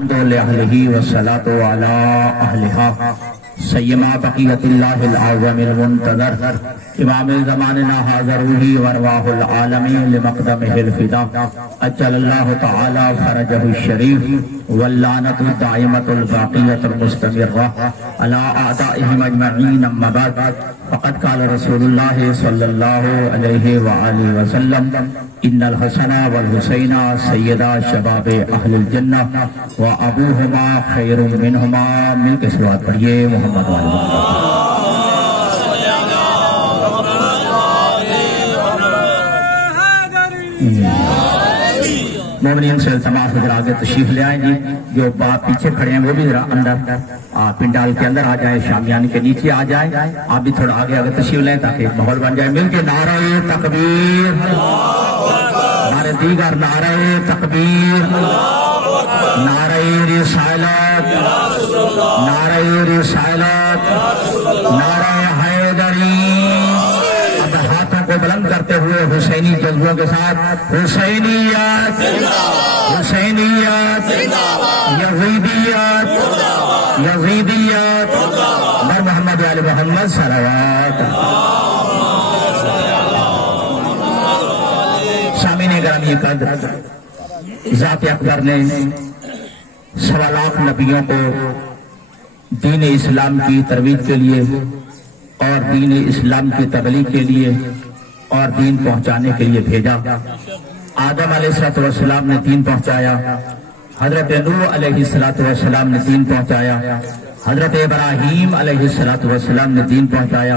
والصلاة على أهلها سيما بقية الله الأعظم المنتظر امام زماننا هذا روحي وارواح العالمين لمقدمه الفداء اجل الله تعالى فرجه الشريف واللعنة الدائمة الباقية المستمرة على أعدائهم أجمعين. أما بعد فقد قال رسول الله صلى الله عليه وآله وسلم ان الحسن والحسین سیدا شباب اہل الجنہ وابوہما خیر منہما. مل کے صلوات پڑھیے محمد والے مومنین سے التماس ذرا آگے تشریف لے آئیں جی. جو باپ پیچھے کھڑے ہیں وہ بھی ذرا اندر پنڈال کے اندر آ جائیں, شامیان کے نیچے آ جائیں. آپ بھی تھوڑا آگے آگے تشریف لیں تاکہ ماحول بن جائے. مل کے نعرہ تکبیر, نعرہ دیگر, نعرہ تکبیر, نعرہ رسالت, نعرہ رسالت, نعرہ حیدری. اب ہاتھوں کو بلند کرتے ہوئے حسینی جذبوں کے ساتھ حسینیت, حسینیت, یزیدیت, یزیدیت, در محمد علی محمد صلوات. گرامی قدر, ذات اکبر نے 1.25 لاکھ نبیوں کو دین اسلام کی ترویج کے لیے اور دین اسلام کی تبلیغ کے لیے اور دین پہنچانے کے لیے بھیجا. آدم علیہ السلام نے دین پہنچایا, حضرت نوح علیہ السلام نے دین پہنچایا, حضرت ابراہیم علیہ السلام نے دین پہنچایا,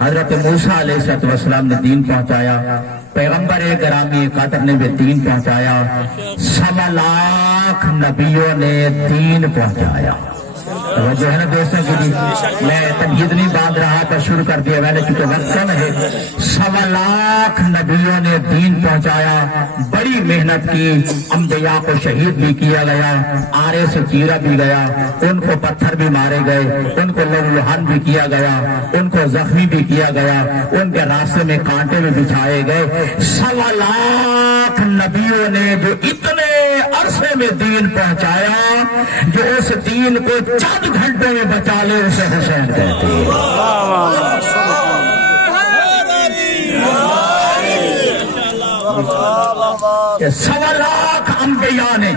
حضرت موسیٰ علیہ السلام نے دین پہنچایا, پیغمبر گرامی قادر نے بھی دین پہنچایا, 1.25 لاکھ نبیوں نے دین پہنچایا. جو ہے نا دوستوں کے لیے میں تمہید نہیں باندھ رہا پر شروع کر دیا میں نے کیونکہ وقت کم ہے. 1.25 لاکھ نبیوں نے دین پہنچایا, بڑی محنت کی. انبیاء کو شہید بھی کیا گیا, آرے سے چیرا بھی گیا, ان کو پتھر بھی مارے گئے, ان کو لہو بھی کیا گیا, ان کو زخمی بھی کیا گیا, ان کے راستے میں کانٹے بھی بچھائے گئے. 1.25 لاکھ نبیوں نے جو اتنے عرصے میں دین پہنچایا, جو اس دین کو چند گھنٹوں میں بچا لے اسے حسین کہتے ہیں. 1.25 لاکھ انبیاء نے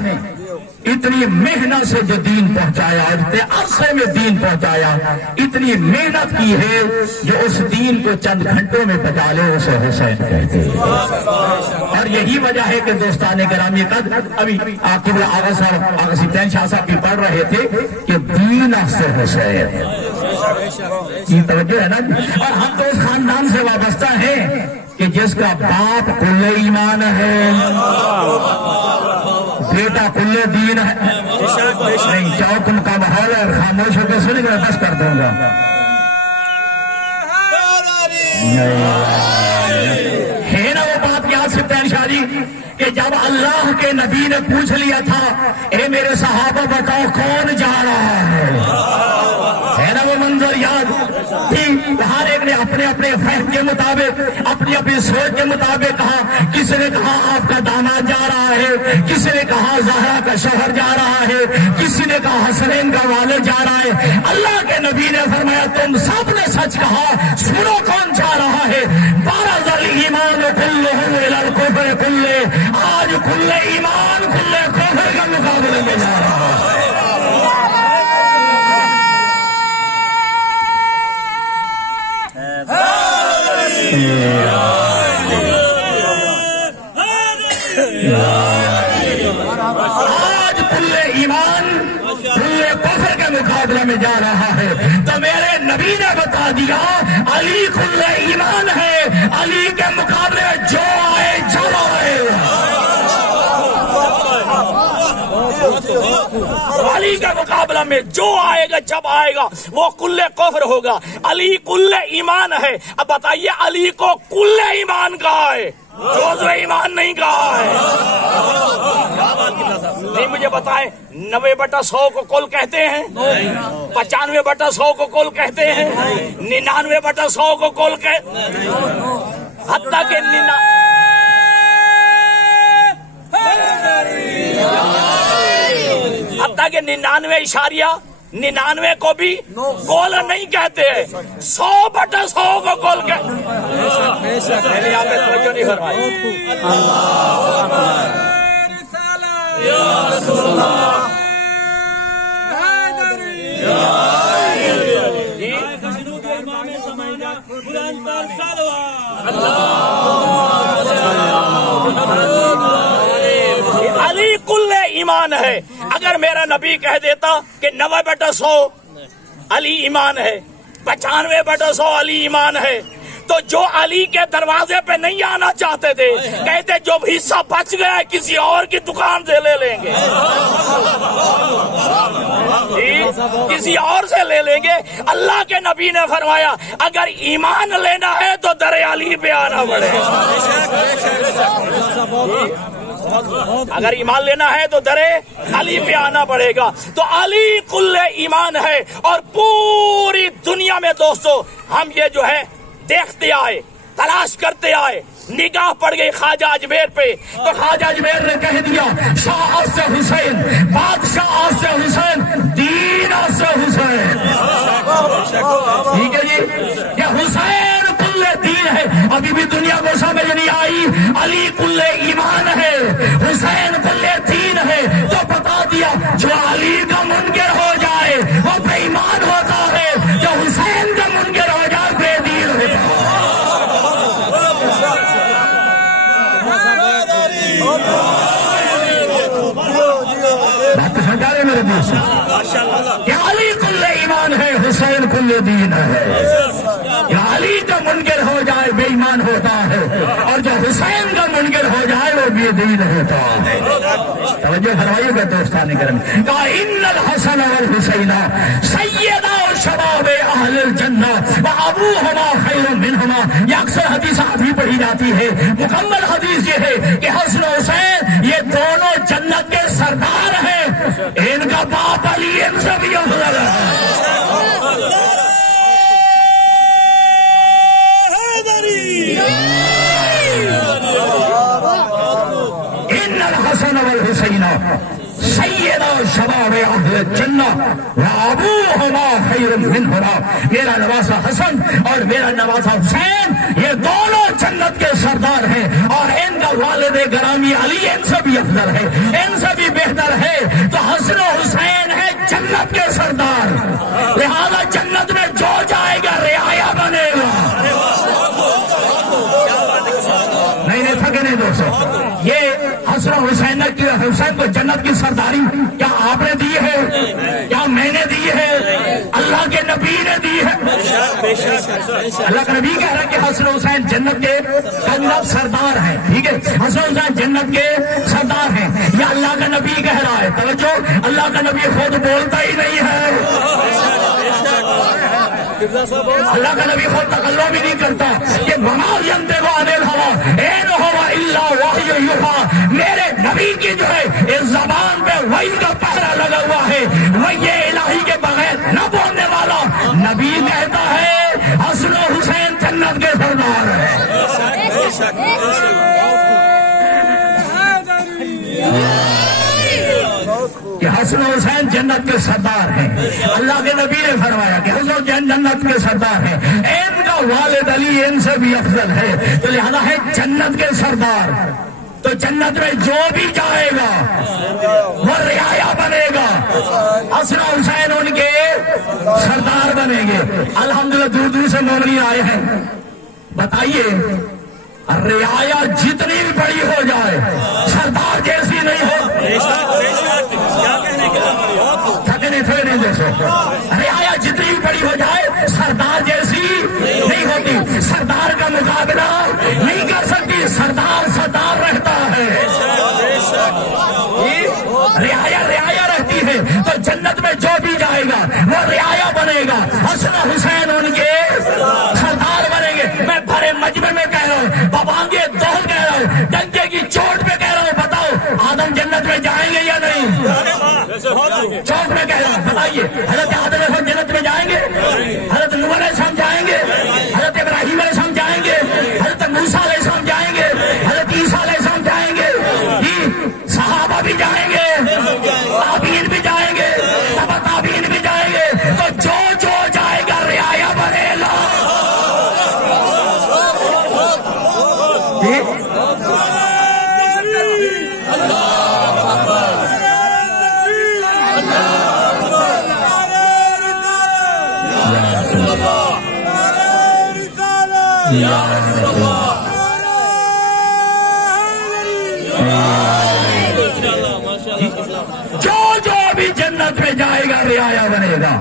اتنی محنت سے جو دین پہنچایا, اتنے عرصے میں دین پہنچایا, اتنی محنت کی ہے, جو اس دین کو چند گھنٹوں میں بچا لے اسے حسین کہتے ہیں. اور یہی وجہ ہے کہ دوستان گرامی قدر ابھی قبلہ آغا صاحب آغا سپتین شاہ صاحب بھی پڑھ رہے تھے کہ دین سے حسین یہ توجہ ہے نا. اور ہم تو اس خاندان سے وابستہ ہیں کہ جس کا باپ کل ایمان ہے, بیٹا کل دین ہے. نہیں چوک کا ماحول ہے, خاموش ہو کے سنیں گے, بس کر دوں گا. ہے نا وہ بات یاد سے پین شاہ جی کہ جب اللہ کے نبی نے پوچھ لیا تھا اے میرے صحابہ بتاؤ کون جا رہا ہے نا وہ منظر یاد. ہر ایک نے اپنے اپنے فہم کے مطابق, اپنی اپنی سوچ کے مطابق کہا. کسی نے کہا آپ کا داماد جا رہا ہے, کسی نے کہا زہرا کا شوہر جا رہا ہے, کسی نے کہا حسنین کا والد جا رہا ہے. اللہ کے نبی نے فرمایا تم سب نے سچ کہا, سنو کون جا رہا ہے. بارز الایمان کلہ الی الکفر کلہ, آج کل ایمان کل کفر کا مقابلے میں جا رہا ہے. آج کل ایمان کل کفر کے مقابلے میں جا رہا ہے. تو میرے نبی نے بتا دیا علی کل ایمان ہے, علی کے مقابلے میں جو آئے جب آئے. علی کے مقابلہ میں جو آئے گا جب آئے گا وہ کل کفر ہوگا. علی کل ایمان ہے. اب بتائیے علی کو کل ایمان کہا ہے, جو ایمان نہیں کہا ہے. نہیں مجھے بتائیں 90/100 کو کل کہتے ہیں, 95/100 کو کل کہتے ہیں, 99/100 کو کل کہتے ہیں, حتیٰ کہ کہ 99.99 کو بھی گول نہیں کہتے ہیں، 100/100 کو گول کہتے ہیں۔ یہاں پہ توجہ نہیں فرمائی۔ علی کل ایمان ہے۔ اگر میرا نبی کہہ دیتا کہ 90/100 علی ایمان ہے، 95/100 علی ایمان ہے، تو جو علی کے دروازے پہ نہیں آنا چاہتے تھے کہتے جو حصہ بچ گیا ہے کسی اور کی دکان سے لے لیں گے، کسی اور سے لے لیں گے۔ اللہ کے نبی نے فرمایا اگر ایمان لینا ہے تو در علی پہ آنا پڑے گا، اگر ایمان لینا ہے تو در علی پہ آنا پڑے گا۔ تو علی کل ایمان ہے۔ اور پوری دنیا میں دوستو ہم یہ جو ہے دیکھتے آئے، تلاش کرتے آئے، نگاہ پڑ گئی خواجہ اجمیر پہ تو خواجہ اجمیر نے کہہ دیا شاہ سے حسین، بادشاہ سے حسین، دین سے حسین۔ ٹھیک ہے جی، یہ حسین کل دین ہے۔ ابھی بھی دنیا کو سمجھ نہیں آئی علی کل ایمان ہے، حسین کل دین ہے، تو بتا دیا جو علی کا منکر ہو جائے وہ بے ایمان ہوتا ہے، جو حسین کا منکر ہو جائے بے دین ہوتا ہے۔ بات سمجھا رہے میرے دوست کہ علی کل ایمان ہے، حسین کل دین ہے۔ کہ علی کا منکر ہو جائے بے ایمان ہوتا ہے، اور جو حسین کا منکر ہو جائے وہ بے دین ہوتا ہے۔ توجہ فرمائیے گا دوستان کرم، کہا ان الحسن والحسین سیدا شباب اہل الجنہ وابوہما خیر منہما۔ یہ اکثر حدیث بھی پڑھی جاتی ہے، مکمل حدیث یہ ہے کہ حسن و حسین یہ دونوں جنت کے سردار ہیں، ان کا باپ علی ان سے بھی افضل ہے۔ ان الحسن والحسین سیدہ شباب اہل الجنہ وابوہما خیر منہما۔ میرا نواسا حسن اور میرا نواسا حسین یہ دونوں جنت کے سردار ہیں، اور ان کا والد گرامی علی ان سے بھی افضل ہے، ان سے بھی بہتر ہے۔ تو حسن و حسین ہے جنت کے سردار، لہذا جنت میں جو جائے گا رعایا بنے گا۔ نہیں تھکے نہیں دوستو، یہ حسن و حسین کو جنت کی سرداری کیا آپ نے دی ہے، کیا میں نے دی ہے، اللہ کے نبی نے دی ہے۔ اللہ کا نبی کہہ رہا ہے کہ حسن و حسین جنت کے سردار ہیں، ٹھیک ہے، حسن و حسین جنت کے سردار ہیں، یہ اللہ کا نبی کہہ رہا ہے۔ توجہ، اللہ کا نبی خود بولتا ہی نہیں ہے، اللہ کا نبی خود تکلم بھی نہیں کرتا کہ وما ينطق عن الهوى ان هو الا وحی یوحی۔ میرے نبی کی جو ہے اس زبان پہ وحی کا پہرا لگا ہوا ہے، وحی الہی کے بغیر نہ بولنے والا نبی کہتا ہے حسن و حسین جنت کے سردار ہیں۔ کہ حسن و حسین جنت کے سردار ہیں، اللہ کے نبی نے فرمایا کہ حسن و حسین جنت کے سردار ہیں، ان کا والد علی ان سے بھی افضل ہے، تو لہذا ہے جنت کے سردار۔ تو جنت میں جو بھی جائے گا وہ رعایا بنے گا، حسن و حسین ان کے سردار بنیں گے۔ الحمدللہ دور دور سے مومنین آئے ہیں، بتائیے رعایا جتنی بھی بڑی ہو جائے سردار جیسی نہیں ہو، تھکنے جیسے رعایا جتنی بھی بڑی ہو جائے سردار جیسی نہیں ہوتی، سردار کا مقابلہ نہیں کر سکتی، سردار سردار رہتا ہے، رعایا رہتی ہے۔ تو جنت میں جو بھی جائے گا وہ رعایا بنے گا، حسن و حسین ان کے سردار بنیں گے۔ میں بھرے مجمع میں کہہ رہا ہوں، بابانگے دوہل کہہ رہا ہوں، ڈنکے کی چوٹ پہ کہہ رہا ہوں، بتاؤ آدم جنت میں جائیں گے یا نہیں؟ چوٹ میں کہہ رہا ہوں، بتائیے حضرت آدم جنت میں جائیں گے، حضرت نوح علیہ السلام جائیں گے، حضرت ابراہیم علیہ السلام جائیں گے، حضرت موسیٰ علیہ السلام جائیں گے، حضرت عیسیٰ علیہ السلام جائیں گے، صحابہ بھی جائیں گے، تابعین بھی جائیں گے، جو بھی جنت میں جائے گا رعایا بنے گا،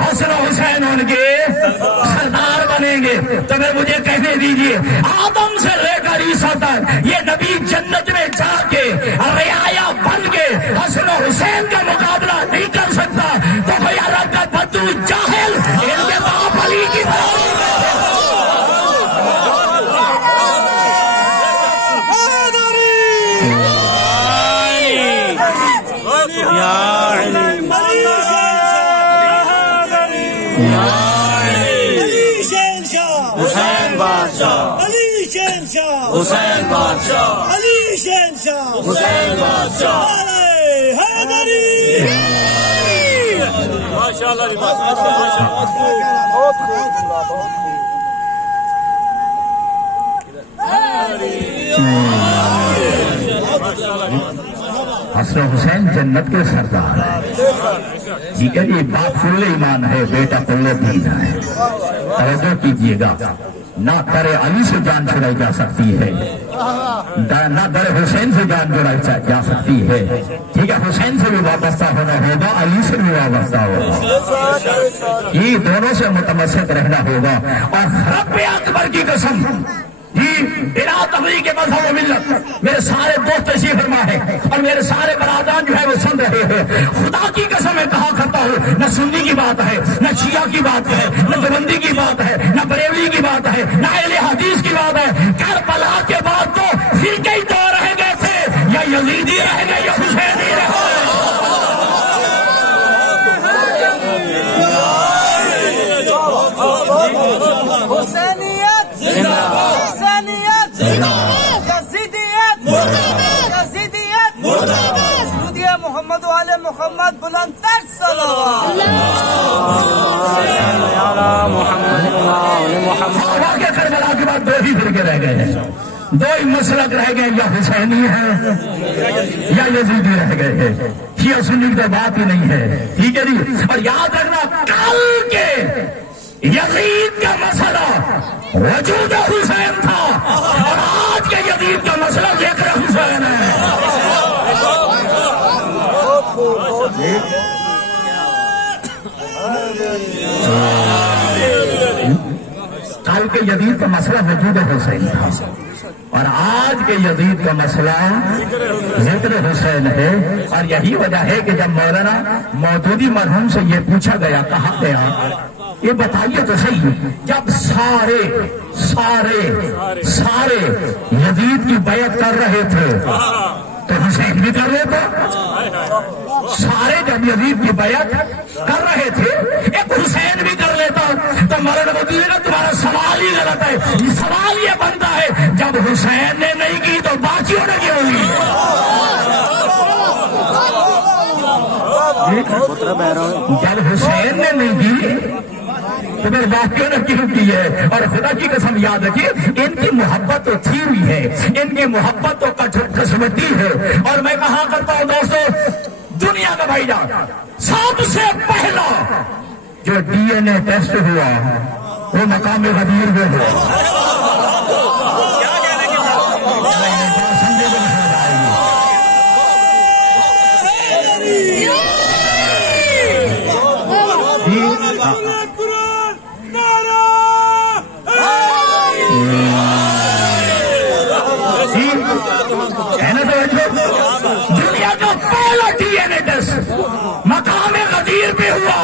حسن و حسین ان کے سردار بنیں گے۔ تو مجھے کہنے دیجئے، آدم سے لے کر عیسیٰ تک یہ نبی جنت میں جا کے رعایا بن کے حسن و حسین کا مقابلہ نہیں کر سکتا، تو کوئی عرب کا بدو جاہل ان کے باپ علی کی حسین بادشاہ علی شہنشاہ حسین بادشاہ حیدری ماشاءاللہ حسن حسین جنت کے سردار ہے، ٹھیک ہے جی۔ باپ کل ایمان ہے، بیٹا کل دین ہے۔ توجہ کیجیے گا، نہ در علی سے جان چھڑائی جا سکتی ہے، نہ در حسین سے جان چھڑائی جا سکتی ہے، ٹھیک ہے۔ حسین سے بھی وابستہ ہونا ہوگا، علی سے بھی وابستہ ہوگا، یہ دونوں سے متمسک رہنا ہوگا۔ اور رب اکبر کی قسم جی، بلا تفریق کے مذہب و ملت میرے سارے دوست تشریف فرما ہے اور میرے سارے برادران جو ہے وہ سن رہے ہیں، خدا کی قسم میں کہا کرتا ہوں، نہ سنی کی بات ہے، نہ شیعہ کی بات ہے، نہ دیوبندی کی بات ہے، نہ بریلوی کی بات ہے، نہ اہل حدیث کی بات ہے۔ کربلا کے بعد تو فرقے ہی دو رہ گئے تھے، یا یزیدی رہ گئے یا حسینی رہ گئے۔ محمد والے محمد بلند تر صلوات محمد کے کربلا کے بعد دو ہی فرقے رہ گئے ہیں، دو ہی مسلک رہ گئے، یا حسینی ہے یا یزیدی رہ گئے ہیں۔ شیعہ سنی کی تو بات ہی نہیں ہے، ٹھیک ہے جی۔ اور یاد رکھنا، کل کے یزید کا مسئلہ وجود حسین تھا اور آج کے یزید کا مسئلہ ذکر حسین ہے۔ کل کے یزید کا مسئلہ وجود حسین تھا اور آج کے یزید کا مسئلہ ذکر حسین ہے۔ اور یہی وجہ ہے کہ جب مولانا مودودی مرحوم سے یہ پوچھا گیا، کہا گیا یہ بتائیے تو صحیح، جب سارے یزید کی بیعت کر رہے تھے تو حسین بھی کر رہے تھے، سارے جب یزید کی بیعت کر رہے تھے ایک حسین بھی کر لیتا، تو مولانا مودودی نے تمہارا سوال ہی غلط ہے۔ یہ سوال یہ بنتا ہے، جب حسین نے نہیں کی تو باقیوں نے کی ہوگی۔ جب حسین نے نہیں کی تو پھر باقیوں نے کیوں کی ہے؟ اور خدا کی قسم یاد رکھیے، ان کی محبت تو تھی ہوئی ہے، ان کی محبت تو قسمتی ہے۔ اور میں کہا کرتا ہوں دوستو، دنیا کا بھائی جان، سب سے پہلا جو ڈی این اے ٹیسٹ ہوا وہ مقام غدیر میں ہوا۔ دنیا کا پہلا ڈی این اے ٹیسٹ مقام غدیر پہ ہوا،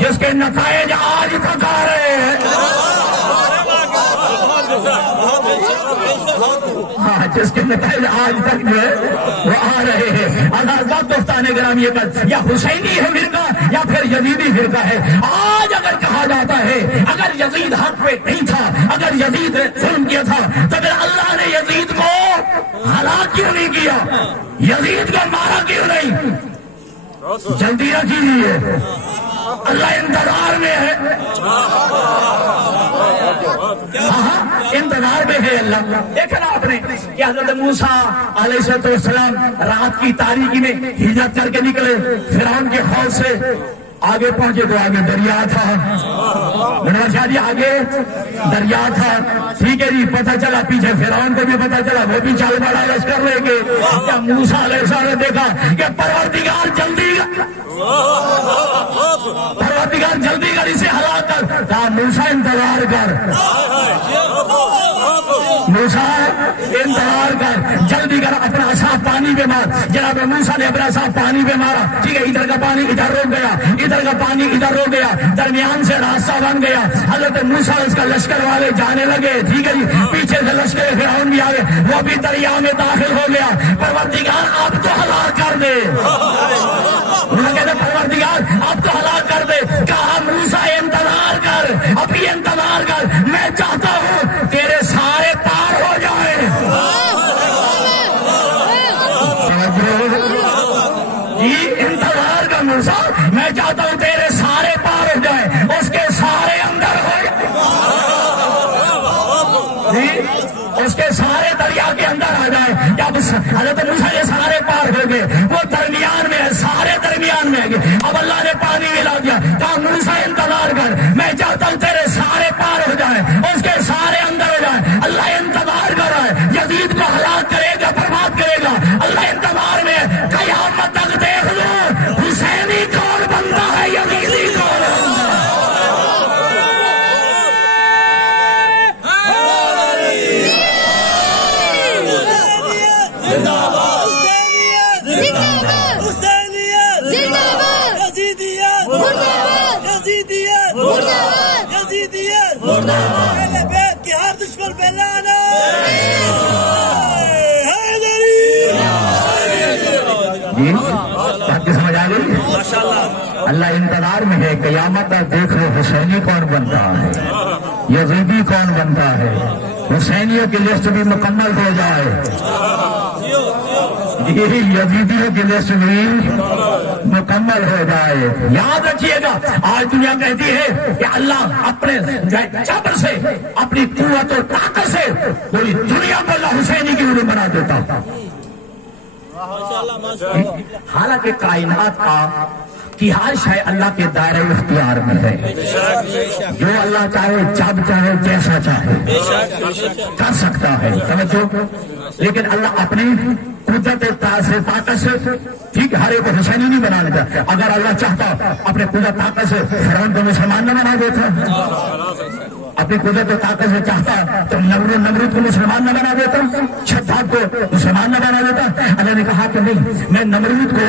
جس کے نتائج آج تک آ رہے ہیں۔ ہاں، جس کے نتائج آج تک جو ہے وہ آ رہے ہیں۔ اگر دوستان گرامی یہ کر یا حسینی ہے فرقہ یا پھر یزیدی فرقہ ہے، آج اگر کہا جاتا ہے اگر یزید حق پہ نہیں تھا، اگر یزید نے ظلم کیا تھا، تو پھر اللہ نے یزید کو ہلاک کیوں نہیں کیا؟ یزید کو مارا کیوں نہیں؟ جلدی نہ کیجیے، اللہ انتظار میں ہے، انتظار میں ہے اللہ۔ دیکھا نا آپ نے کہ حضرت موسیٰ علیہ السلام رات کی تاریکی میں ہجرت کر کے نکلے، فرعون کے خوف سے آگے پہنچے تو آگے دریا تھا، منور شاہ جی آگے دریا تھا، ٹھیک ہے جی، پتہ چلا پیچھے فرعون کو بھی پتہ چلا، وہ بھی چل پڑا لشکر لے کے۔ کیا موسیٰ علیہ السلام نے دیکھا کہ پروردگار جلدی کر اسے ہلاک کر، کہا موسیٰ انتظار کر، موسیٰ انتظار کر، جلدی کر، اپنا عصا پانی پہ مار۔ جناب موسیٰ نے اپنا عصا پانی پہ مارا، ٹھیک ہے، ادھر کا پانی ادھر رک گیا، ادھر کا پانی ادھر رک گیا، درمیان سے راستہ بن گیا۔ حضرت موسیٰ اس کا لشکر والے جانے لگے، ٹھیک ہے جی، پیچھے سے لشکر فرعون بھی آگے، وہ بھی دریا میں داخل ہو گیا۔ پروردگار آپ تو ہلاک کر دے، انہوں نے کہتے پروردگار آپ تو ہلاک کر دے۔ کہا موسیٰ انتظار کر، ابھی انتظار کر، میں چاہتا ہوں تیرے سارے پار ہو جائیں۔ جی انتظار کر موسیٰ، میں چاہتا ہوں تیرے سارے پار ہو جائیں، اس کے سارے اندر ہو جائیں، جی اس کے سارے دریا کے اندر آ جائیں۔ جب حضرت موسیٰ کے سارے پار ہو گئے، وہ درمیان میں ہے، سارے درمیان میں ہے، اب اللہ نے پانی ملا دیا۔ کہا موسیٰ انتظار کر، میں چاہتا ہوں تیرے سارے پار ہو جائیں، اس کے سارے اندر ہو جائیں۔ اللہ انتظار کر رہا ہے، یزید کو ہلاک کرے گا، برباد کرے گا، اللہ انتظار میں ہے۔ قیامت تک دیکھ لو حسینی کون بنتا ہے، یزیدی کون بنتا ہے۔ کی ہر دشمن پہ لانا، جی بات کی سمجھ آ گئی؟ اللہ انتظار میں ہے، قیامت تک دیکھ لو حسینی کون بنتا ہے، یزیدی کون بنتا ہے، حسینیوں کی لسٹ بھی مکمل ہو جائے، یزیدیوں کی لسٹ بھی مکمل ہو جائے۔ یاد رکھیے گا، آج دنیا کہتی ہے کہ اللہ اپنے جبر سے، اپنی قوت اور طاقت سے پوری دنیا کو اللہ حسینی کی ولی بنا دیتا، حالانکہ کائنات کا کی ہر شے اللہ کے دائرے اختیار میں ہے، جو اللہ چاہے جب چاہے جیسا چاہے کر سکتا ہے، سمجھو۔ لیکن اللہ اپنی قدرت سے طاقت سے، ٹھیک ہر ایک کو حسینی نہیں بنا لیتا۔ اگر اللہ چاہتا اپنے قدرت طاقت سے فرعون کو مسلمان نہ بنا دیتا، اپنی قدرت و طاقت سے چاہتا تو نمرود کو مسلمان نہ بنا دیتا، شداد کو مسلمان نہ بنا دیتا۔ اللہ نے کہا کہ نہیں، میں نمرود کو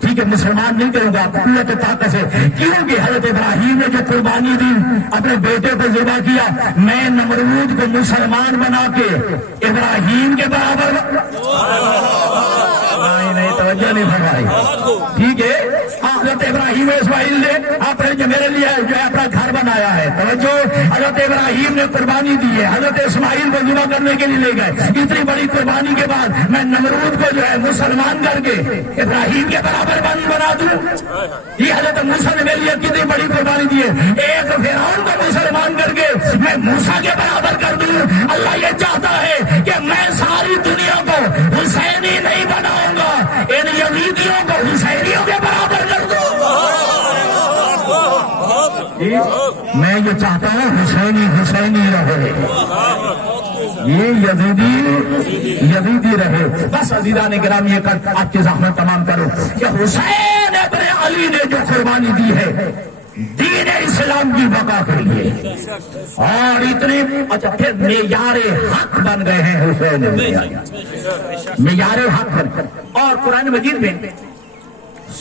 ٹھیک ہے مسلمان نہیں کروں گا قوت و طاقت سے، کیونکہ حضرت ابراہیم نے جو قربانی دی، اپنے بیٹے کو ذبح کیا، میں نمرود کو مسلمان بنا کے ابراہیم کے برابر نہیں توجہ نہیں فرمائی، ٹھیک ہے۔ حضرت ابراہیم اسماعیل نے اپنے جو میرے لیے جو ہے اپنا گھر بنایا ہے، توجہ، حضرت ابراہیم نے قربانی دی ہے، حضرت اسماعیل کو ذبح کرنے کے لیے لے گئے، اتنی بڑی قربانی کے بعد میں نمرود کو جو ہے مسلمان کر کے ابراہیم کے برابر بنا دوں، یہ حضرت موسیٰ نے میرے لیے کتنی بڑی قربانی دی ہے، ایک فرعون کو مسلمان کر کے میں موسیٰ کے برابر کر دوں۔ اللہ یہ چاہتا ہے کہ میں ساری دنیا کو حسینی نہیں بناؤں گا، ان یزیدیوں کو حسینیوں کے برابر کر دوں۔ میں یہ چاہتا ہوں حسینی حسینی رہے، یہ یزیدی رہے۔ بس عزیزان کرام یہ کر آپ کی زحمت تمام کرو کہ حسین ابن علی نے جو قربانی دی ہے دین اسلام کی بقا کے لیے، اور اتنے اچھا پھر معیار حق بن گئے ہیں حسین معیار حق بن گئے۔ اور قرآن مجید میں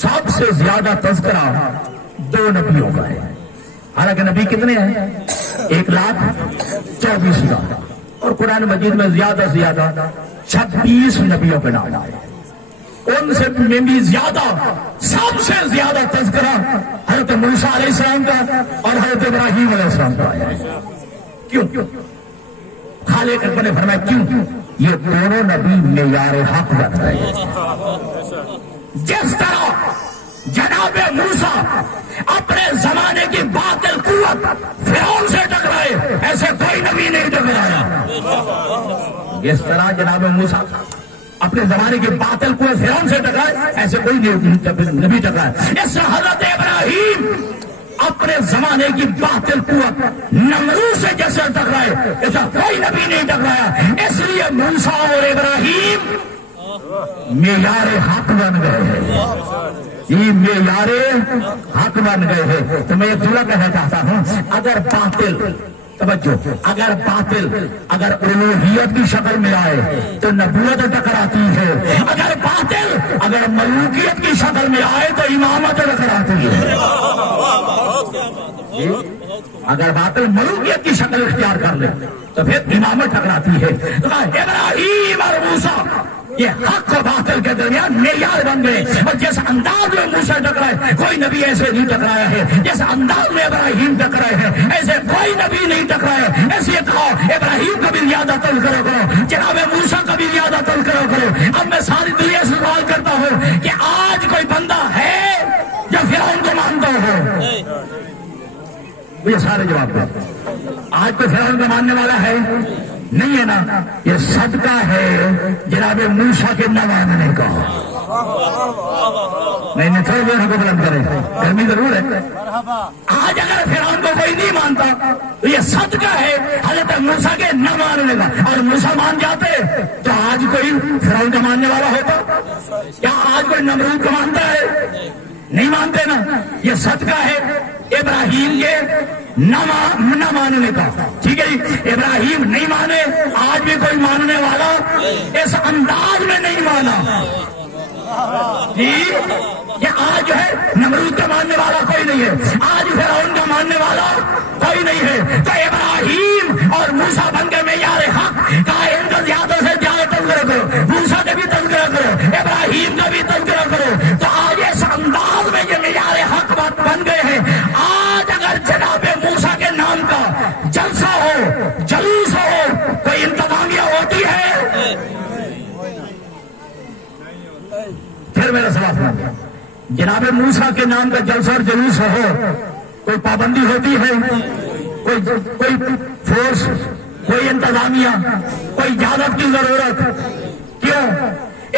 سب سے زیادہ تذکرہ دو نبیوں کا ہے، حالانکہ نبی کتنے ہیں؟ 1,24,000، اور قرآن مجید میں زیادہ سے زیادہ 26 نبیوں کے نام آئے، ان سے میں بھی زیادہ سب سے زیادہ تذکرہ حضرت موسیٰ علیہ السلام کا اور حضرت ابراہیم علیہ السلام کا آیا ہے۔ کیوں؟ خالق اکبر نے فرمایا کیوں؟ یہ دونوں نبی معیار حق بن رہے ہیں۔ جس طرح جناب موسیٰ اپنے زمانے کی باطل قوت فرعون سے ٹکرائے، ایسے کوئی نبی نہیں ٹکرایا۔ اس طرح جناب موسیٰ اپنے زمانے کی باطل قوت فرعون سے ٹکرائے، ایسے کوئی نبی ٹکرایا۔ اس حضرت ابراہیم اپنے زمانے کی باطل قوت نمرود سے جیسے ٹکرائے، ایسا کوئی نبی نہیں ٹکرایا۔ اس لیے موسیٰ اور ابراہیم معیار حق بن گئے ہیں، یہ معیار حق بن گئے ہیں۔ تو میں یہ جملہ کہنا چاہتا ہوں، اگر باطل توجہ اگر باطل اگر الوہیت کی شکل میں آئے تو نبوت ٹکراتی ہے، اگر باطل اگر ملوکیت کی شکل میں آئے تو امامت ٹکراتی ہے۔ اگر باطل ملوکیت کی شکل اختیار کر لے تو پھر امامت ٹکراتی ہے۔ تو ابراہیم اور موسیٰ یہ حق و باطل کے درمیان معیار بن گئے، اور جس انداز میں موسیٰ ٹکرائے کوئی نبی ایسے نہیں ٹکرایا ہے، جس انداز میں ابراہیم ٹکرائے ہیں ایسے کوئی نبی نہیں ٹکرایا۔ ایسے کہو ابراہیم کا بھی زیادہ تل کرو جناب موسیٰ کا بھی زیادہ تل کرو۔ اب میں ساری دنیا سے سوال کرتا ہوں کہ آج کوئی بندہ ہے یا فرعون کو مانتا ہو؟ یہ سارے جواب دیں۔ آج کوئی فرعون کو ماننے والا ہے؟ نہیں ہے نا۔ یہ صدقہ ہے جناب موسیٰ کے نہ ماننے کا۔ نہیں تھوڑے دیر کو بلند کرے، گرمی ضرور ہے۔ آج اگر فرعون کو کوئی نہیں مانتا تو یہ صدقہ ہے حضرت موسیٰ کے نہ ماننے کا، اور موسیٰ مان جاتے تو آج کوئی فرعون کا ماننے والا ہوتا؟ کیا آج کوئی نمرود کو مانتا ہے؟ نہیں مانتے نا۔ یہ صدقہ ہے ابراہیم کے نہ ماننے کا، ٹھیک ہے جی۔ ابراہیم نہیں مانے، آج بھی کوئی ماننے والا اس انداز میں نہیں مانا جی۔ یہ آج جو ہے نمرود کا ماننے والا کوئی نہیں ہے، آج فرعون کا ماننے والا کوئی نہیں ہے۔ تو ابراہیم اور موسیٰ بن کے معیار حق کا زیادہ سے زیادہ تذکرہ کرو، موسیٰ کا بھی تذکرہ کرو، ابراہیم کا بھی تذکرہ کرو۔ تو آج اس انداز میں یہ معیار حق بات بن گئے ہیں۔ آج اگر جناب موسیٰ کے نام کا جلسہ ہو، جلوس ہو، کوئی انتظامیہ ہوتی ہے؟ پھر میرا سوال ہے، جناب موسیٰ کے نام کا جلسہ اور جلوس ہو، کوئی پابندی ہوتی ہے؟ کوئی فورس، کوئی انتظامیہ، کوئی اجازت کی ضرورت؟ کیوں؟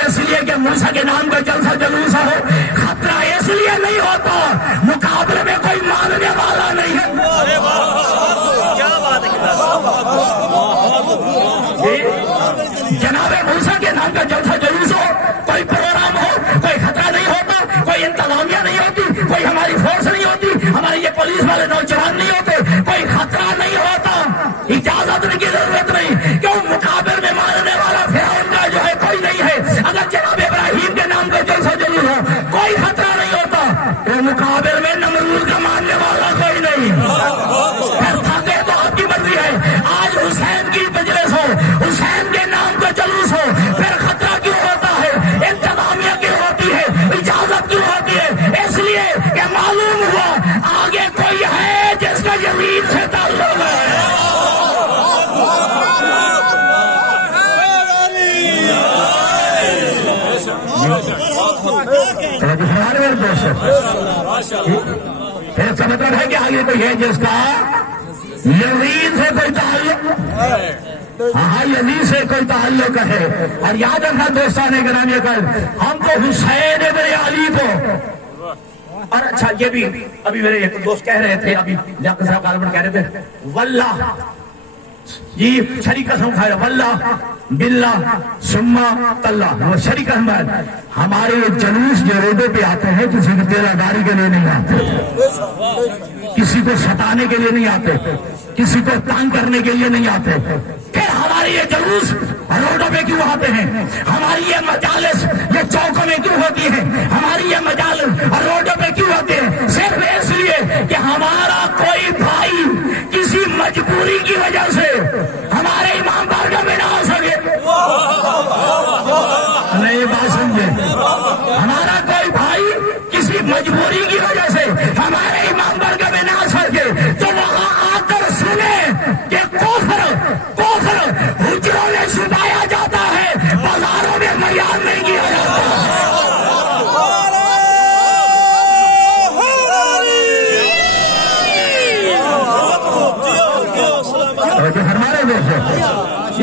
اس لیے کہ موسیٰ کے نام کا جلسہ جلوس ہو، خطرہ اس لیے نہیں ہوتا مقابلے میں کوئی ماننے والا نہیں ہے۔ جناب موسیٰ کے نام کا جلسہ جلوس ہو، کوئی پروگرام ہو، کوئی خطرہ نہیں ہوتا، کوئی انتظامیہ نہیں ہوتی، کوئی ہماری فورس نہیں ہوتی، ہمارے یہ پولیس والے نوجوان نہیں ہوتے، کوئی خطرہ نہیں ہوتا، اجازت کی ضرورت نہیں، کیوں؟ مقابل میں ماننے والا فرعون کا جو ہے کوئی نہیں ہے۔ اگر جناب ابراہیم کے نام کا جلسہ جلوس ہو، کوئی خطرہ نہیں ہوتا، تو مقابل میں نمرود کا ماننے والا کوئی نہیں۔ پھر تھکے تو آپ کی مرضی ہے۔ آج حسین کی مجلس ہو، حسین کے نام کا جلوس ہو، پھر خطرہ کیوں ہوتا ہے؟ انتظامیہ کیوں ہوتی ہے؟ اجازت کیوں ہوتی ہے؟ اس لیے کہ معلوم ہوا آگے کوئی ہے جس کا یزید سے تعلق ہے۔ پھر اس کا مطلب ہے کہ آگے کوئی ہے جس کا یزید سے کوئی تعلق، ہاں یزید سے کوئی تعلق ہے۔ اور یاد رکھنا دوستان گرامی اگر ہم تو حسین ابن علی کو، اور اچھا یہ بھی ابھی میرے ایک دوست کہہ رہے تھے، ابھی لیاقت صاحب غالباً کہہ رہے تھے، واللہ جی شریک قسم کھایا، واللہ باللہ ثم تاللہ، وہ شریک احمد ہمارے جلوس جو روڈوں پہ آتے ہیں کسی کو تیرا داری کے لیے نہیں آتے، کسی کو ستانے کے لیے نہیں آتے، کسی کو تنگ کرنے کے لیے نہیں آتے۔ پھر ہماری یہ جلوس روڈوں پہ کیوں آتے ہیں؟ ہماری یہ مجالس یہ چوکوں میں کیوں ہوتی ہے؟ ہماری یہ مجالس روڈوں پہ کیوں ہوتے ہیں؟ صرف اس لیے کہ ہمارا کوئی بھائی کسی مجبوری کی وجہ سے ہمارے امام بارگاہ میں نہ آ سکے۔ نہیں بات سمجھے، ہمارا کوئی بھائی کسی مجبوری کی وجہ سے ہمارے امام بارگاہ میں نہ آ سکے تو وہاں آ کر سنے کہ کفر حجروں میں چھپایا جاتا ہے، بازاروں میں بیان نہیں کیا جاتا۔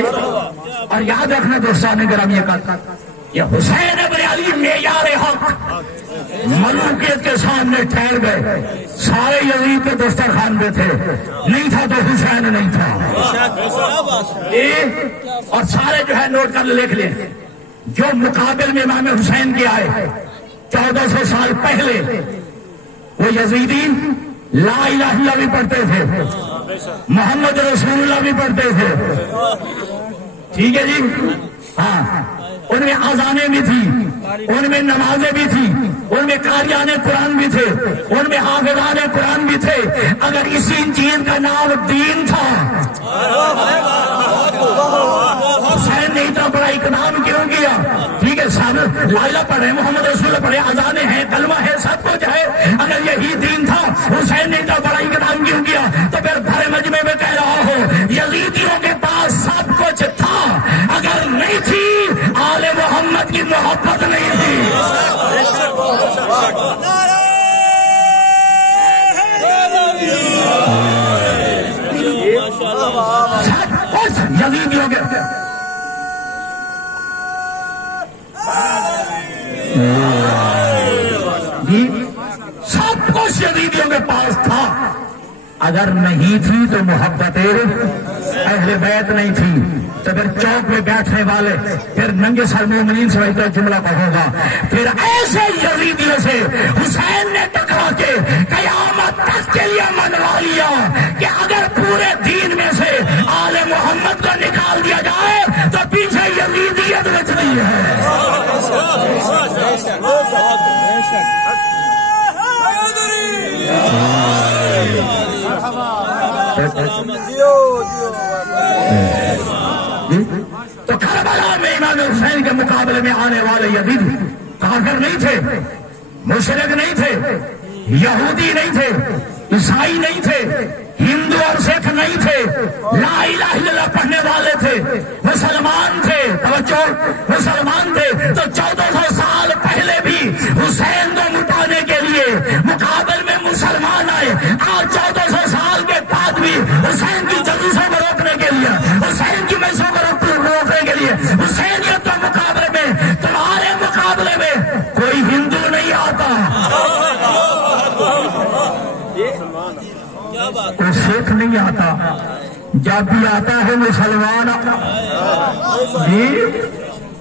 اور یاد رکھنا دوستان گرامی یہ حسین ابن علی معیار حق ملوکیت کے سامنے ٹھہر گئے. سارے یزید کے دسترخوان پہ تھے, نہیں تھا تو حسین نہیں تھا. اور سارے جو ہے نوٹ کر لکھ لیں, جو مقابل میں امام حسین کے آئے 1400 سال پہلے, وہ یزیدی لا الہ الا اللہ بھی پڑھتے تھے, محمد رسول اللہ بھی پڑھتے تھے. ٹھیک ہے جی, ہاں, ان میں اذانیں بھی تھی, ان میں نمازیں بھی تھی, ان میں قاریان قرآن بھی تھے, ان میں حافظان قرآن بھی تھے. اگر اسی چیز کا نام دین تھا, حسین نے اتنا بڑا اقدام کیوں کیا؟ ٹھیک ہے, سب لا الہ پڑھے, محمد رسول پڑھے, اذانیں ہیں, کلمہ ہے, سب کچھ ہے. اگر یہی دین تھا, حسین نے اتنا بڑا اقدام کیوں کیا؟ تو پھر بھرے مجمع میں کہہ رہا ہوں یزیدیوں کے پاس سب کچھ تھا, اگر نہیں تھی آل محمد کی محبت نہیں تھی. سب کچھ یزیدیوں کے سب کچھ یزیدیوں کے پاس تھا. اگر نہیں تھی تو محبت اہل بیت نہیں تھی. تو پھر چوک میں بیٹھنے والے پھر ننگے سر مومنین سے وہی جملہ کہوں گا, پھر ایسے یزیدیوں سے حسین نے ٹکرا کے قیامت تک کے لیے منوا لیا کہ اگر پورے دین میں سے آل محمد کو نکال دیا جائے تو پیچھے یزیدیت بچ رہی ہے. تو کربلا میں امام حسین کے مقابلے میں آنے والے یزید کافر نہیں تھے, مشرک نہیں تھے, یہودی نہیں تھے, عیسائی نہیں تھے, ہندو اور سکھ نہیں تھے, لا الہ الا اللہ پڑھنے والے تھے, مسلمان تھے. توجہ, مسلمان تھے. تو 1400 سال پہلے بھی حسین کو مٹانے کے لیے مقابل میں مسلمان آئے. آج 1400 سال کے بعد بھی حسین کی جلوسوں کو روکنے کے لیے, حسین کی میسوں کو روکنے کے لیے, حسینیت کے مقابلے میں, تمہارے مقابلے میں کوئی ہندو نہیں آتا, کوئی سکھ نہیں آتا, جب بھی آتا ہے مسلمان. جی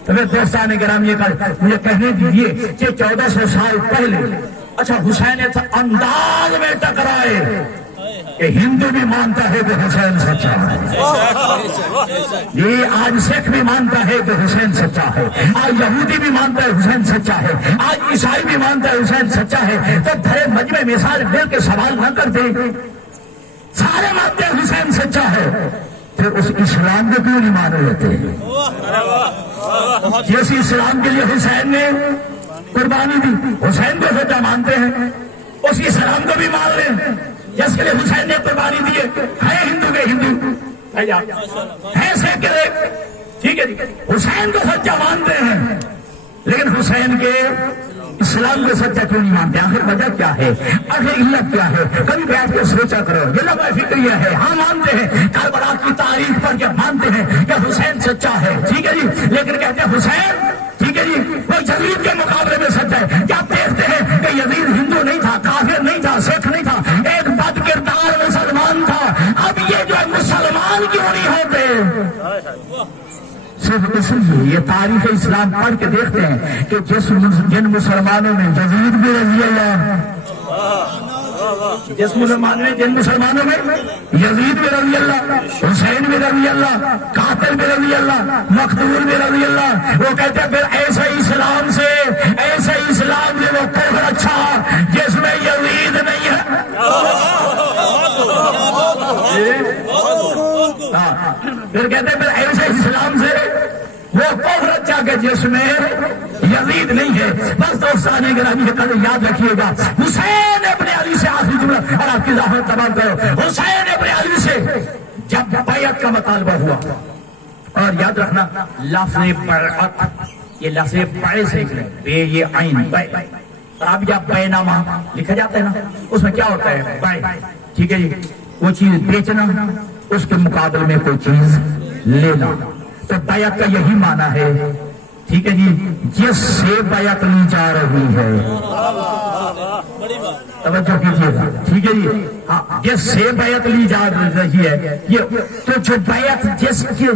تو پھر دوستان گرامی یہ مجھے کہنے دیجیے کہ 1400 سال پہلے اچھا حسین انداز میں ٹکرائے کہ ہندو بھی مانتا ہے کہ حسین سچا ہے. یہ آج سکھ بھی مانتا ہے کہ حسین سچا ہے, آج یہودی بھی مانتا ہے حسین سچا ہے, آج عیسائی بھی مانتا ہے حسین سچا ہے. تو بھرے مجمع میں سارے مل کے سوال نہ کرتے, سارے مانتے ہیں حسین سچا ہے, پھر اس اسلام کو کیوں نہیں مان رہے تھے؟ جیسے اسلام کے لیے حسین نے قربانی دی, حسین کو سچا مانتے ہیں, اس اسلام کو بھی مان رہے ہیں جس کے لیے حسین نے قربانی دی ہے. ہندو کے ہندو ہے سکھ کے, ٹھیک ہے جی, حسین کو سچا مانتے ہیں, لیکن حسین کے اسلام کو سچا کیوں نہیں مانتے؟ آخر وجہ کیا ہے, آخر علت کیا ہے؟ کبھی بیٹھ کے سوچا کرو. یہ لمبا فکریہ ہے. ہاں مانتے ہیں, کربلا کی تاریخ پر کیا مانتے ہیں کہ حسین سچا ہے, ٹھیک ہے جی, لیکن کہتے ہیں حسین, ٹھیک ہے جی, وہ یزید کے مقابلے میں سچا ہے. کیا دیکھتے ہیں کہ یزید ہندو نہیں تھا, کافر نہیں تھا, سکھ نہیں تھا, ایک بد کردار مسلمان تھا. اب یہ جو ہے مسلمان کیوں نہیں ہوتے؟ صرف اس لیے یہ تاریخ اسلام پڑھ کے دیکھتے ہیں کہ جن مسلمانوں میں یزید بھی رضی اللہ, جس جن مسلمانوں میں یزید بھی رضی اللہ, حسین بھی رضی اللہ, قاتل بھی رضی اللہ, مقتول بھی رضی اللہ, وہ کہتے ہیں پھر ایسے اسلام سے, ایسے اسلام سے وہ کفر اچھا جس میں یزید نہیں ہے. پھر کہتے ہیں پھر ایسے اسلام سے وہ کفر اچھا کہ جس میں یزید نہیں ہے. بس دوستان گرامی یہ کل یاد رکھیے گا, حسین ابن علی سے آخری جملہ اور آپ کی زحمت تمام کرو. حسین ابن علی سے جب بیعت کا مطالبہ ہوا, اور یاد رکھنا لفظ بیعت, یہ لفظ بے سے بے یہ عین بے, اور اب جب بینامہ لکھا جاتا ہے نا, اس میں کیا ہوتا ہے بے, ٹھیک ہے جی, وہ چیز بیچنا, اس کے مقابلے میں کوئی چیز لینا. تو بیعت کا یہی معنی ہے, ٹھیک ہے جی, جس سے بیعت لی جا رہی ہے. توجہ کیجیے گا, ٹھیک ہے جی, جس سے بیعت لی جا رہی ہے, یہ تو جو بیعت جس کی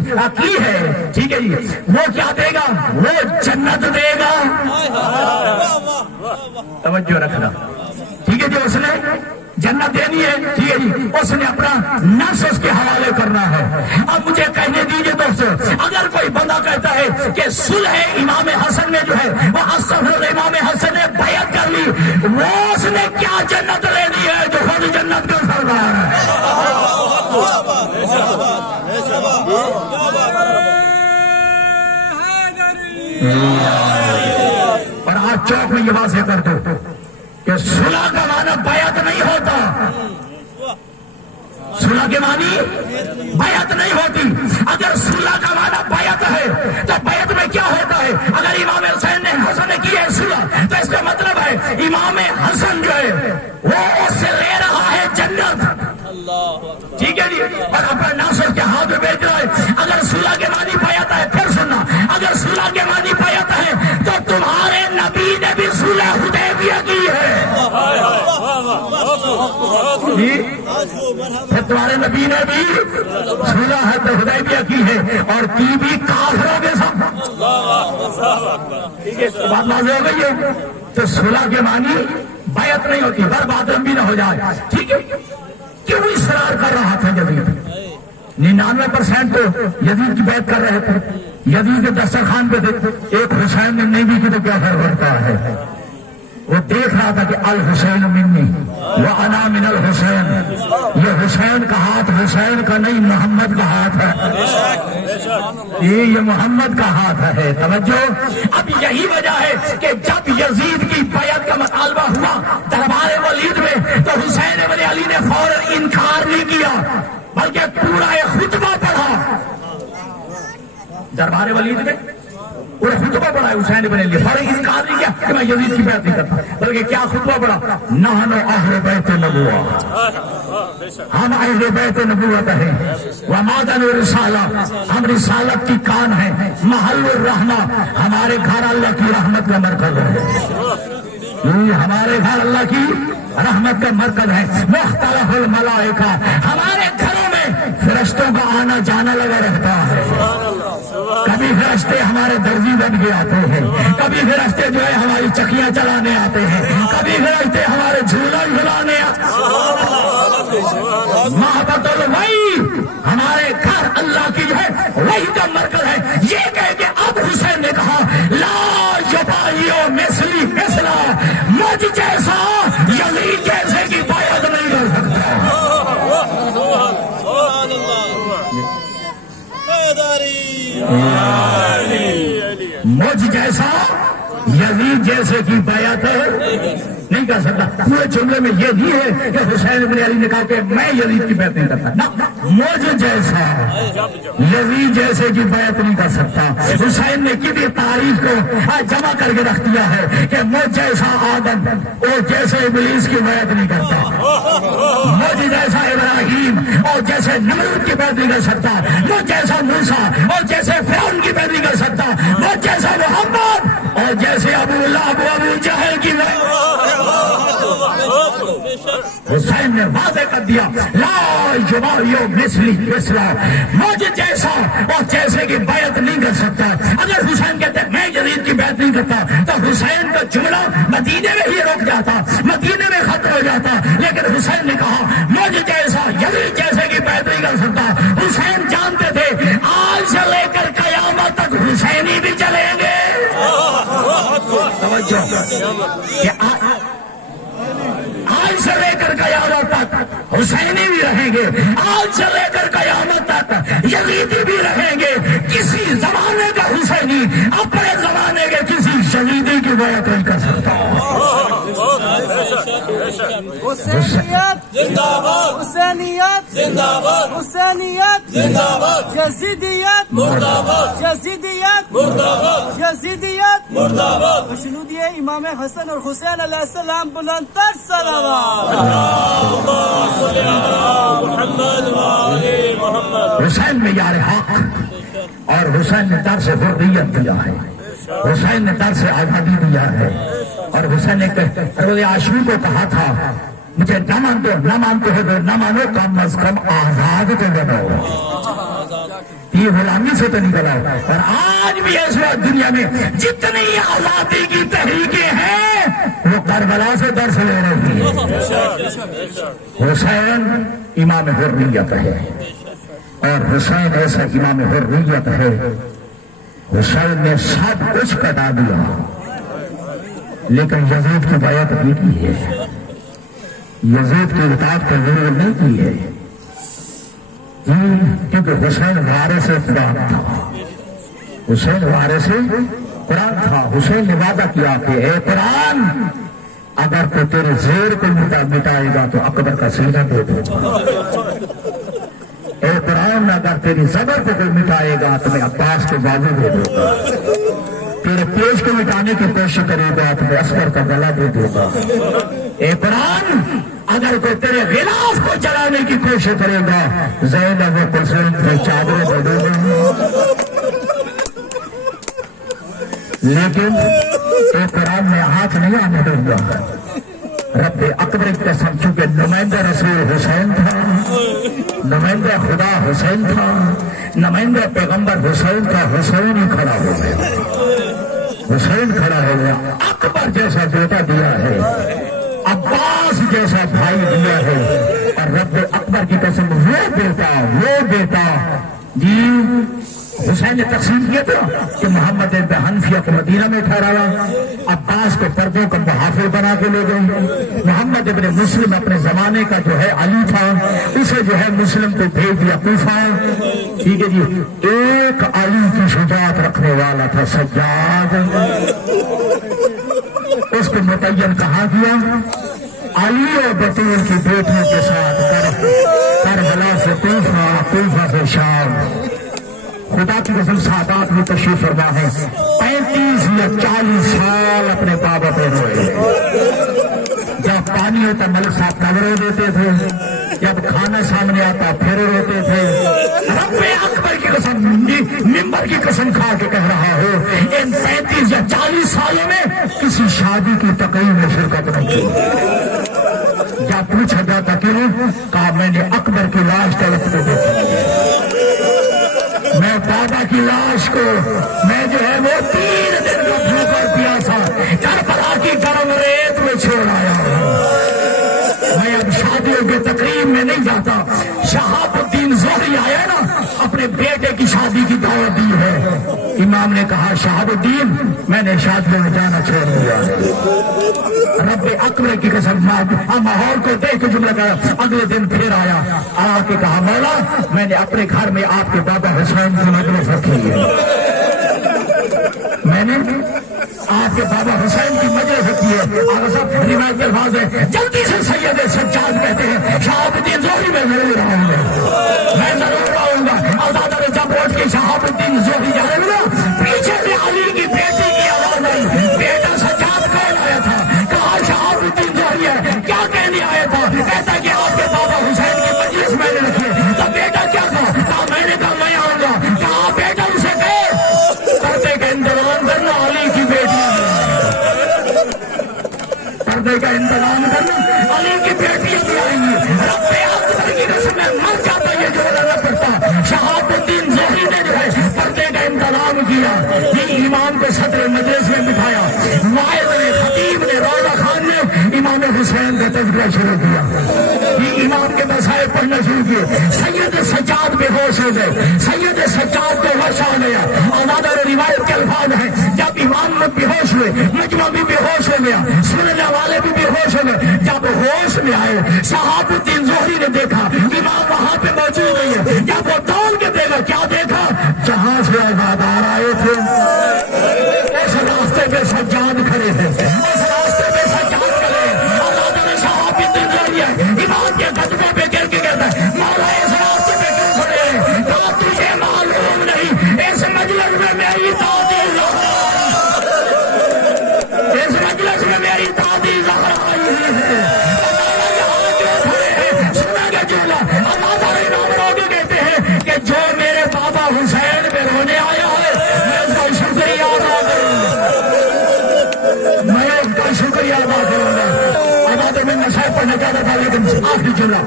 ہے, ٹھیک ہے جی, وہ کیا دے گا؟ وہ جنت دے گا. توجہ رکھنا, ٹھیک ہے جی. اس نے جنت دینی ہے, ٹھیک ہے جی, اس نے اپنا نفس اس کے حوالے کرنا ہے. اب مجھے کہنے دیجیے دوستو, اگر کوئی بندہ کہتا ہے کہ صلح امام حسن نے جو ہے وہ امام حسن نے بیعت کر لی, وہ اس نے کیا جنت لینی ہے جو خود جنت کا سردار ہے. اور آج چوک میں یہ واضح کر دو کہ صلح کا معنی بیعت نہیں ہوتا. صلح کے معنی بیعت نہیں ہوتی. اگر صلح کا معنی بیعت ہے تو بیعت میں کیا ہوتا ہے؟ اگر امام حسین نے حسن نے کی ہے صلح, تو اس کا مطلب ہے امام حسن جو ہے وہ اس سے لے رہا ہے جنت. ٹھیک ہے جی, اور اپنا ناصر کے ہاتھ میں بیچ رہا ہے. اگر صلح کے معنی بیعت ہے, پھر سننا, اگر صلح کے معنی بیعت ہے تو تمہارے نبی نے بھی صلح حدیبیہ کی ہے. پھر تمہارے نبی نے بھی صلح حدیبیہ کی ہے, اور کی بھی کافروں کے ساتھ. ٹھیک ہے, بات واضح ہو گئی ہے. تو صلح کے معنی بیعت نہیں ہوتی. ہر بات لمبی نہ ہو جائے, ٹھیک ہے. کیوں اصرار کر رہا تھا یزید؟ 99% تو یزید کی بیعت کر رہے تھے. یزید کے دسترخوان پہ تھے, ایک حسین نے نہیں بھی کی تو کیا فرق پڑتا ہے. وہ دیکھ رہا تھا کہ الحسین منی وانا من الحسین, یہ حسین کا ہاتھ حسین کا نہیں, محمد کا ہاتھ ہے. یہ محمد کا ہاتھ ہے. توجہ, اب یہی وجہ ہے کہ جب یزید کی بیعت کا مطالبہ ہوا دربار ولید میں, تو حسین ابن علی نے فوراً انکار نہیں کیا, بلکہ پورا ایک خطبہ پڑھا دربار ولید میں. پورا خطبہ پڑھا ہے حسین ابن علی, فوراً انکار نہیں کیا کہ میں یزید کی بیعت نہیں کرتا, بلکہ کیا خطبہ پڑھا؟ نحن اہل بیت نبوت, ہم اہل بیت نبوت ہیں. ومادن رسالہ, ہم رسالت کی کان ہیں. محل الرحمہ, ہمارے گھر اللہ کی رحمت کا مرکز ہے. ہمارے گھر اللہ کی رحمت کا مرکز ہے. مختلف الملائکہ, ہمارے گھروں میں فرشتوں کا آنا جانا لگا رہتا ہے. کبھی فرشتے ہمارے درزی بن کے آتے ہیں, کبھی فرشتے جو ہے ہماری چکیاں چلانے آتے ہیں, کبھی فرشتے ہمارے جھولا جھلانے آتے ہیں. محبت الوحی, ہمارے گھر اللہ کی جو ہے وہی کا مرکز ہے. یہ کہہ کے اب حسین نے کہا لا یبایع مثلی مثلا, مجھ جیسا یزید جیسے کی بیعت نہیں کر سکتا. مجھ جیسا یزید جیسے کی بیعت نہیں کر سکتا. پورے جملے میں یہ نہیں ہے کہ حسین ابن علی نے کہا کہ میں یزید کی بیعت نہیں کرتا, نہ, مجھ جیسا یزید جیسے کی بیعت نہیں کر سکتا. حسین نے کبھی تاریخ کو جمع کر کے رکھ دیا ہے کہ مجھ جیسا آدم اور جیسے ابلیس کی بیعت نہیں کرتا, مجھ جیسا ابراہیم اور جیسے نمرود کی بیعت نہیں کر سکتا, مجھ جیسا موسیٰ اور جیسے فرعون کی بیعت نہیں کر سکتا, مجھ جیسا محمد اور جیسے ابو لہب ابو جہل کی بیعت. حسین نے واضح کر دیا لا یبایع مثلی مثلا, مجھ جیسا اور جیسے کی بیعت نہیں کر سکتا. اگر حسین کہتے میں یزید کی بیعت نہیں کرتا تو حسین کا جملہ مدینے میں ہی رک جاتا, مدینے میں ختم ہو جاتا. لیکن حسین نے کہا مجھ جیسا یزید جیسے کی بیعت نہیں کر سکتا. حسین جانتے تھے آج سے لے کر قیامت تک حسینی بھی چلیں گے. توجہ, آج سے لے کر قیامت تک حسینی بھی رہیں گے, آج سے لے کر قیامت تک یزیدی بھی رہیں گے. کسی زمانے کا حسینی اپنے زمانے کے کسی یزیدی کی بیعت نہیں کر سکتا. حسینیت زندہ باد, حسینیت زندہ باد, حسینیت زندہ باد, یزیدیت مردہ باد, یزیدیت مردہ باد, یزیدیت مردہ باد. خوشنودی امام حسن اور حسین علیہ السلام بلند تر صلوات. حسین میں یار حق اور حسین نے در سے حریت دیا ہے، حسین نے در سے آزادی دیا ہے، اور حسین نے روز عاشوری کو کہا تھا مجھے نہ مانتے ہو تو نہ مانو، کم از کم آزاد تو بناؤ، یہ غلامی سے تو نکلا۔ اور آج بھی اس وقت دنیا میں جتنی آزادی کی تحریکیں ہیں وہ کربلا سے درس لے رہی ہیں۔ حسین امام حریت ہے، اور حسین ایسا امام حریت ہے، حسین نے سب کچھ کٹا دیا لیکن یزید کی بیعت بھی کی ہے، یزید کی اطاعت کا ضرور نہیں کی ہے، کیونکہ حسین وارث قرآن تھا، حسین وارث قرآن تھا۔ حسین نے وعدہ کیا کہ اے قرآن اگر تو تیرے زیر کو مٹائے گا تو اکبر کا سینہ دے دوں گا، اے قرآن اگر تیری زبر کو کوئی مٹائے گا تو میں عباس کے بازو دے دوں گا، تیرے پیش کو مٹانے کی کوشش کرے گا تو میں اصغر کا گلا دے دوں گا، اے قرآن اگر کوئی تیرے غلاف کو جلانے کی کوشش کرے گا زینب و کلثوم کی چادریں دے دوں گا، لیکن اے قرآن میں ہاتھ نہیں آنے دوں گا۔ رب اکبر کی قسم، چونکہ نمائندہ رسول حسین تھا، نمائندہ خدا حسین تھا، نمائندہ پیغمبر حسین تھا، حسین ہی کھڑا ہو گیا، حسین کھڑا ہو گیا۔ اکبر جیسا بیٹا دیا ہے، عباس جیسا بھائی دیا ہے، اور رب اکبر کی قسم وہ بیٹا جی حسین نے تقسیم کیا تھا کہ محمد ابن حنفیہ کو مدینہ میں ٹھہرایا، عباس کو پردوں کا محافظ بنا کے لے گئے، محمد ابن مسلم اپنے زمانے کا جو ہے علی تھا، اسے جو ہے مسلم کو بھیج دیا کوفہ، ٹھیک ہے جی۔ ایک علی کی شجاعت رکھنے والا تھا سجاد، اس کو متعین کہاں کیا؟ علی اور بطول کی بیٹیوں کے ساتھ کربلا سے کوفہ، کوفہ سے شام۔ خدا کی قسم سادات میں تشریف فرما ہے، 35 یا 40 سال اپنے بابا پہ روئے، جب پانی ہوتا ملک صاحب تب رو دیتے تھے، جب کھانا سامنے آتا پھر روتے تھے۔ رب اکبر کی قسم، ممبر کی قسم کھا کے کہہ رہا ہو، ان 35 یا 40 سالوں میں کسی شادی کی تقریب میں شرکت نہیں کی۔ جب پوچھا جاتا کیوں؟ کہا میں نے اکبر کی لاش تڑپتے دیکھی، میں بابا کی لاش کو میں جو ہے وہ 3 دن کا بھوکا پیاسا کربلا کی گرم ریت میں چھوڑ آیا ہوں۔ میں اب شادیوں کے تقریب میں نہیں جاتا۔ شہاب الدین زہری آیا نا، اپنے بیٹے کی شادی کی دعوت دی ہے، امام نے کہا شہاب الدین میں نے شادیوں میں جانا چھوڑ دیا۔ رب اکبر کی قسم ماحول کو دیکھ کے جملہ کہا، اگلے دن پھر آیا، آ کے کہا مولا میں نے اپنے گھر میں آپ کے بابا حسین کی مجلس رکھی ہے، میں نے آپ کے بابا حسین کی مجلس رکھی ہے۔ آگے صاحب روایت کے الفاظ ہے، جلدی سے سید سجاد کہتے ہیں شہاب الدین زہری میں ضرور آؤں گا، میں ضرور آؤں گا۔ آزادہ نے جب اٹھ کے شہاب الدین زہری جانے لگا، پیچھے سے علی کی بیٹی کی آواز آئی، بیٹا سجاد کون آیا تھا؟ کہا شہاب الدین زہری ہے۔ کیا کہنے آیا تھا؟ کہتا کہ آپ کے بابا حسین کی مجلس میں نے رکھی ہے۔ تو بیٹا کیا تھا؟ کہا میں نے کہا میں آؤں گا۔ کہا بیٹا اسے کہے پردے کا انتظام کرنا، علی کی بیٹی پردے کا انتظام کرنا، علی کی بیٹیاں بھی آئیں گی۔ رب اکبر کی قسم میں مر جاتا یہ جو نہ پڑتا۔ شہاب الدین زہری نے جو ہے پردے کا انتظام کیا، یہ امام کو صدر مجلس میں بٹھایا، واعظ نے، خطیب نے، روضہ خان نے امام حسین کا تذکرہ شروع کیا، یہ امام کے مسائل پڑھنا شروع کیے۔ سید سجاد بے ہوش ہو گئے، سید سجاد کو ہوش آ گیا۔ آزادہ روایت کے الفاظ ہیں، جب امام بے ہوش ہوئے، مجمع بھی بے ہوش ہو گیا، سننے والے بھی بے ہوش ہو گئے۔ جب ہوش میں آئے شہاب الدین زہری نے دیکھا امام وہاں پہ موجود نہیں ہے، جب وہ دوڑ کے دیکھا، کیا دیکھا؟ جہاں سے آزادار آئے تھے اس راستے پہ سجاد کھڑے تھے، اس راستے پہ سجاد کھڑے۔ آزادہ نے شہاب الدین زہری امام کے قدموں پہ گر کے کہتا ہے مولا اس راستے پہ کیوں کھڑے ہیں؟ کہا تجھے معلوم نہیں اس مجلس میں میری دادی زہرا، اس مجلس میں میری دادی زہرا آئی ہے۔ سنا گیا جملہ، آزادہ امام روڈی کہتے ہیں کہ جو میرے بابا حسین پہ رونے آئے صاحب پڑھنا چاہتا تھا لیکن آخری جملہ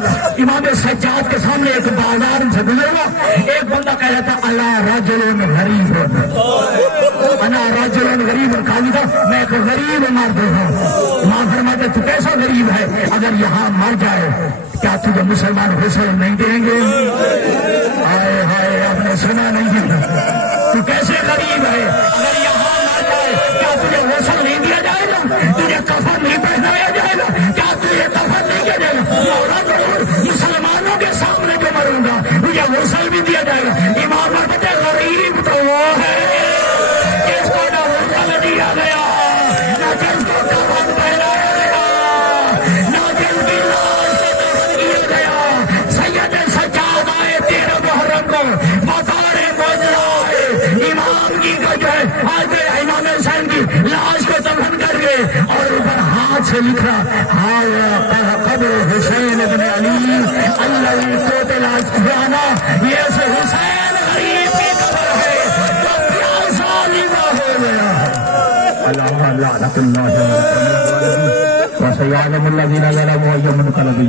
امام سجاد کے سامنے ایک بازار سے گزر ہوا، ایک بندہ کہہ رہا تھا اللہ رجل غریب، انا رجل غریب، خالی تھا میں ایک غریب مرد ہوں۔ ماں فرماتے تو کیسا غریب ہے، اگر یہاں مر جائے کیا تجھے مسلمان غسل نہیں دیں گے؟ ہائے ہائے آپ نے سنا نہیں، تو کیسے غریب ہے، اگر یہاں مر جائے کیا تجھے غسل نہیں دیا جائے گا، تجھے کفن نہیں پہنایا جائے گا، کیا تجھے کفن نہیں کیا جائے گا؟ مولا ضرور مسلمانوں کے سامنے جو مروں گا مجھے غسل بھی دیا جائے گا۔ امام فرماتے غریب تو وہ ہے جس کو نہ غسل دیا گیا، نہ جس کو کفن پہنایا گیا، نہ جس کی لاش کو دفن کیا گیا۔ سید سجاد آئے 13 محرم کو بطور معجزہ آئے، امام کی جو ہے آج امام حسین کی لاش کو دفن کر کے اور اوپر ہاتھ سے لکھا قبر حسین ابن علی اللہ قتل جانا، یہ سے حسین غریب کی قبر ہے جو پیاسا لیوا ہو گیا۔ اللہم لعنت اللہ وسیعلم الذین ظلموا ایمن قلبی